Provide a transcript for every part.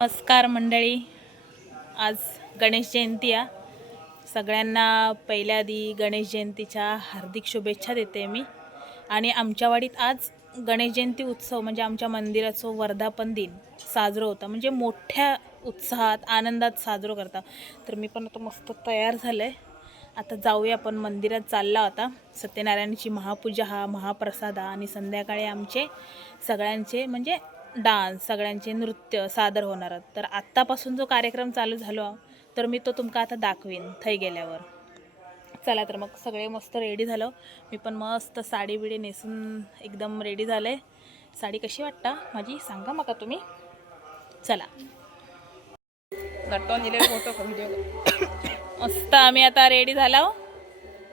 नमस्कार मंडळी. आज गणेश जयंती आहे. सगळ्यांना पहिल्या आधी गणेश जयंतीच्या हार्दिक शुभेच्छा देते मी. आणि आमच्या वाडीत आज गणेश जयंती उत्सव म्हणजे आमच्या मंदिराचं वर्धापन दिन साजरं होता, म्हणजे मोठ्या उत्साहात आनंदात साजरं करता. तर मी पण आता मस्त तयार झालं आहे. आता जाऊया आपण मंदिरात. चालला होता सत्यनारायणाची महापूजा, हा महाप्रसाद आणि संध्याकाळी आमचे सगळ्यांचे म्हणजे डान्स, सगळ्यांचे नृत्य सादर होणार. तर आत्तापासून जो कार्यक्रम चालू झालो तर मी तो तुमका आता दाखवीन थै गेल्यावर. चला तर मग सगळे मस्त रेडी झालो. मी पण मस्त साडी बिडी नेसून एकदम रेडी झाले. साडी कशी वाटता माझी सांगा मका तुम्ही. चला मस्त आम्ही आता रेडी झालो.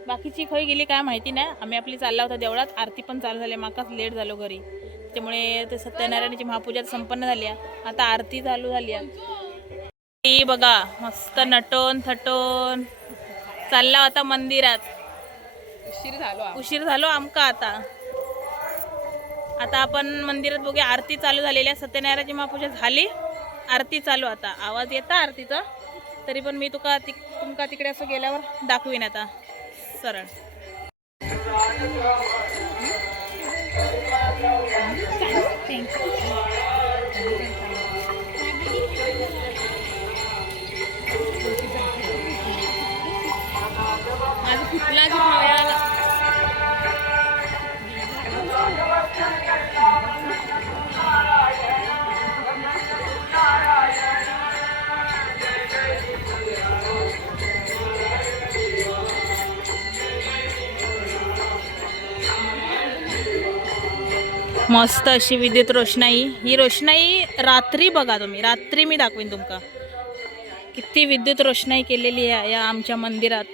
बाकीची खय गेली काय माहिती नाही. आम्ही आपली चालला होता देवळात. आरती पण चालू झाली. माकाच लेट झालो घरी, त्यामुळे ते सत्यनारायणाची महापूजा संपन्न झाली. आता आरती चालू झाली. ती बघा मस्त नटून थटून चालला होता मंदिरात. उशीर झालो आमका. आता आपण मंदिरात बघूया. आरती चालू झालेली आहे. सत्यनारायणाची महापूजा झाली, आरती चालू. आता आवाज येता आरतीचा, तरी पण मी तुमका तिकडे असं गेल्यावर दाखवीन आता सरळ. माझं कुठला मस्त अशी विद्युत रोषणाई. ही रोषणाई रात्री बघा तुम्ही, रात्री मी दाखवीन तुमका किती विद्युत रोषणाई केलेली आहे या आमच्या मंदिरात.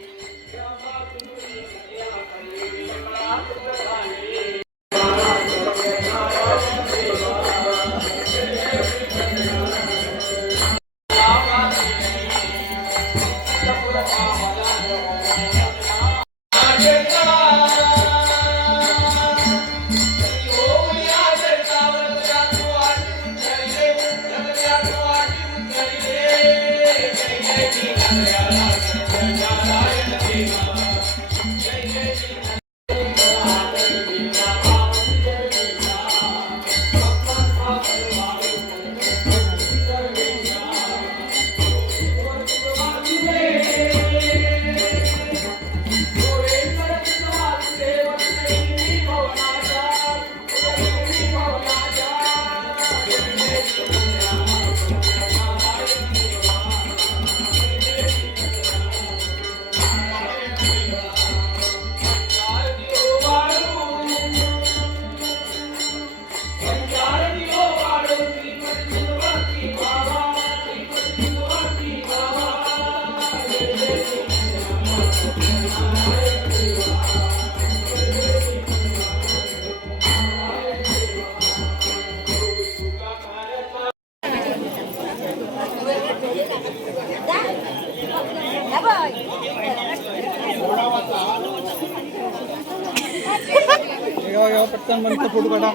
पटकन मन फोटो काढा.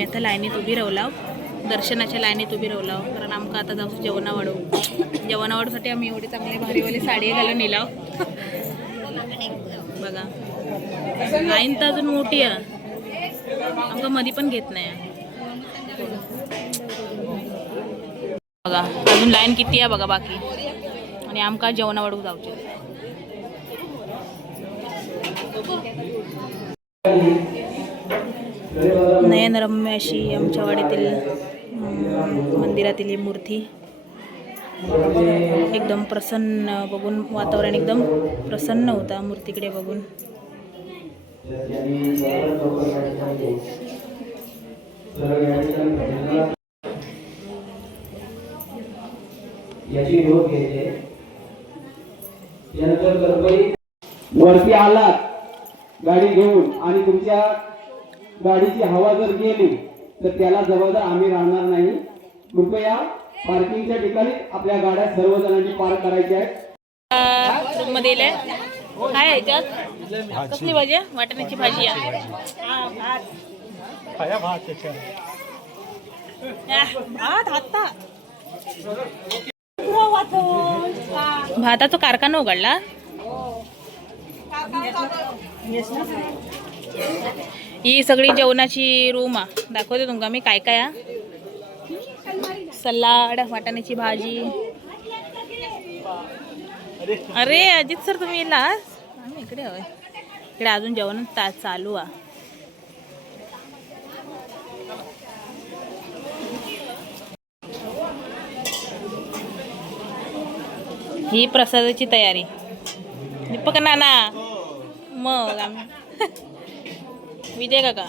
आम्ही आता लाईनीत उभी रावला, दर्शनाच्या लाईनीत उभी रावला, कारण आमका आता जाऊ जेवणावाडू. जेवणावाडूसाठी आम्ही एवढी चांगली भारीवाली साडी घालून नेला. बघा लाईन तर अजून मोठी आहे, आमका मध्ये पण घेत नाही. बघा अजून लाईन किती आहे बघा बाकी, आणि आमका जेवणावाडूक जाऊचे. नयनरम्य अशी आमच्या वाडीतील मंदिरातील ही मूर्ती, एकदम प्रसन्न बघून, वातावरण एकदम प्रसन्न होता मूर्तीकडे बघून. वरती आलात गाडी घेऊन आणि तुमच्या गाडीची हवा जर गेली तर त्याला जबाबदार आम्ही राहणार नाही. कृपया पार्किंगच्या ठिकाणी आपल्या गाड्या सर्वजणांनी पार्क करायच्या आहेत. रूम मध्ये काय आहे याच्यात? कसली भाजी आहे? वाटाण्याची भाजी आहे. भाताचा कारखाना उघडला. ही सगळी जेवणाची रूम आहे. दाखवते तुमका मी काय काय आहे. सलाड, वाटाण्याची भाजी. अरे अजित सर तुम्ही येला? आम्ही इकडे हवंय. इकडे अजून जेवण चालू आहे. ही प्रसादाची तयारी. दीपक नाना मग आम्ही विजय काका.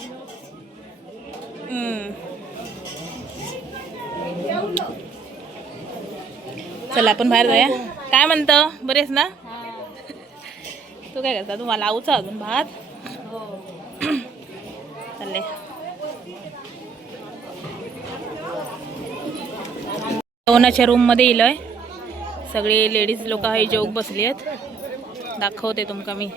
चला आपण बाहेर जाऊया. काय म्हणतं, बरेच ना? तू काय करता? तुम्हाला लावूचा अजून भात चालले. जेवणाच्या रूम मध्ये येलोय. सगळे लेडीज लोक हे जेवूक बसली आहेत. दाखवते तुमका मी.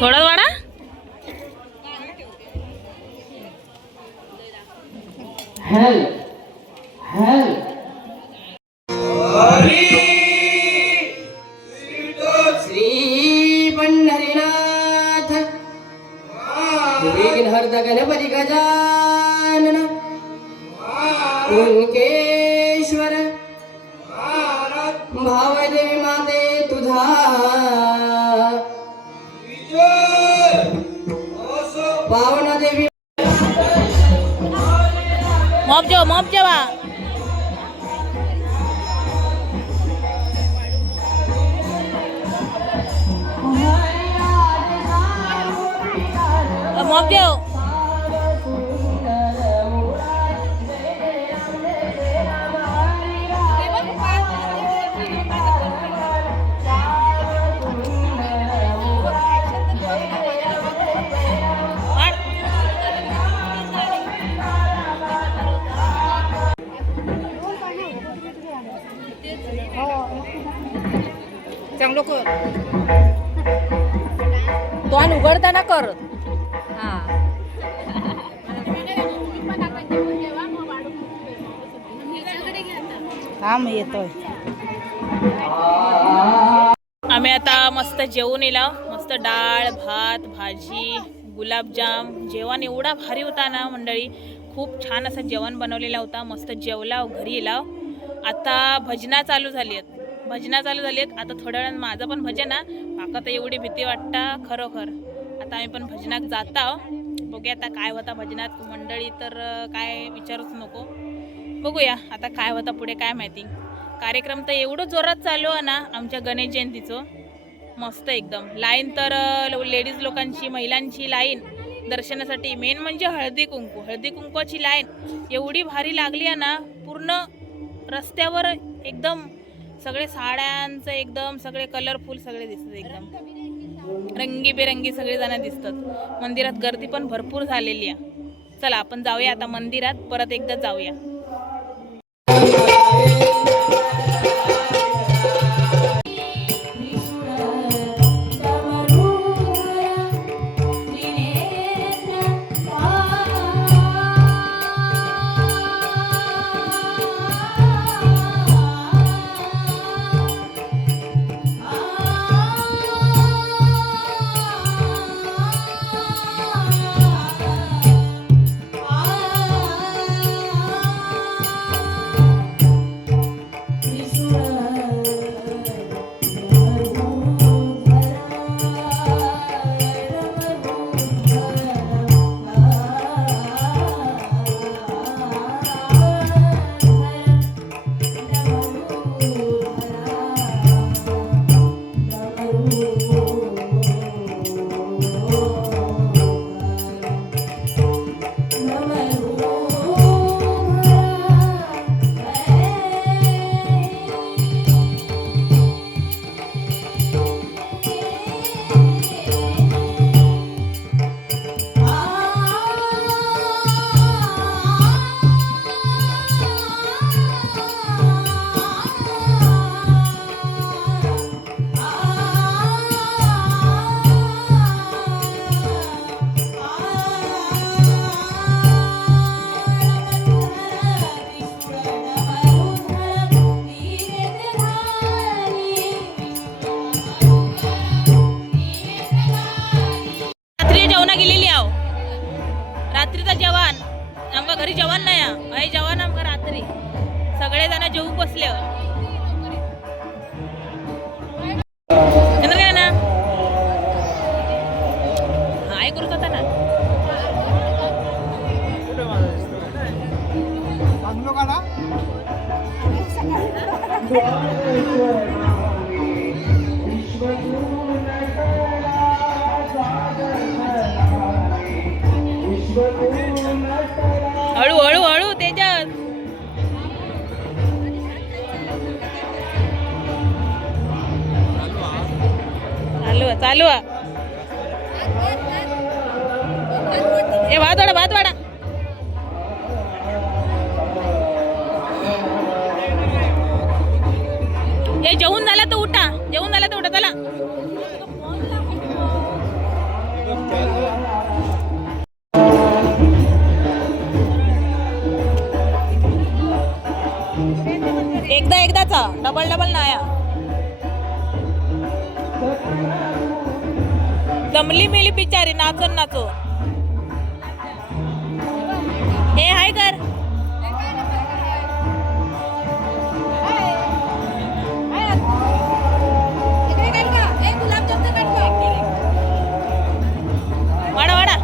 थोडा वाडा. श्री पंढरीनाथ विघ्नहर्ता गणपती गजानन कुणकेश्वर भावदेवी माते तुझा पावना देवी. मॉप जेवा. मॉप जेव. चांगलं कर तो आणि उघडताना कर. हा मग येतोय. आम्ही आता मस्त जेवून येला. मस्त डाळ, भात, भाजी, गुलाबजाम. जेवण एवढा भारी होता ना मंडळी. खूप छान असं जेवण बनवलेला होता. मस्त जेवला, घरी येला. आता भजना चालू झाली आहेत. आता थोड्या वेळात माझं पण भजन आहे. माका तर एवढी भीती वाटतं खरोखर. आता आम्ही पण भजनात जाता. बघूया आता काय होता भजनात मंडळी. तर काय विचारूच नको. बघूया आता काय होता पुढे काय माहिती. कार्यक्रम तर एवढं जोरात चालू आहे ना आमच्या गणेश जयंतीचं. मस्त एकदम. लाईन तर लेडीज लोकांची, महिलांची लाईन दर्शनासाठी. मेन म्हणजे हळदी कुंकवाची लाईन एवढी भारी लागली आहे ना, पूर्ण रस्त्यावर एकदम सगळे साड्यांचं एकदम सगळे कलरफुल सगळे दिसतात, एकदम रंगीबेरंगी सगळे जण दिसतात. मंदिरात गर्दी पण भरपूर झालेली आहे. चला आपण जाऊया आता मंदिरात, परत एकदा जाऊया. रात्रीचा जेवण आमका घरी जेवण नाही आहे, जेवण आमका रात्री सगळे जण जेवू बसले काय ना हाय करू होता ना. हळू हळू हळू त्याच्यात चालू ए भात वाडा ए जेवून झाला तर उठा चला. एकदाचा डबल नाया दमली मिली बिचारी नाचून हे हाय कर वाडा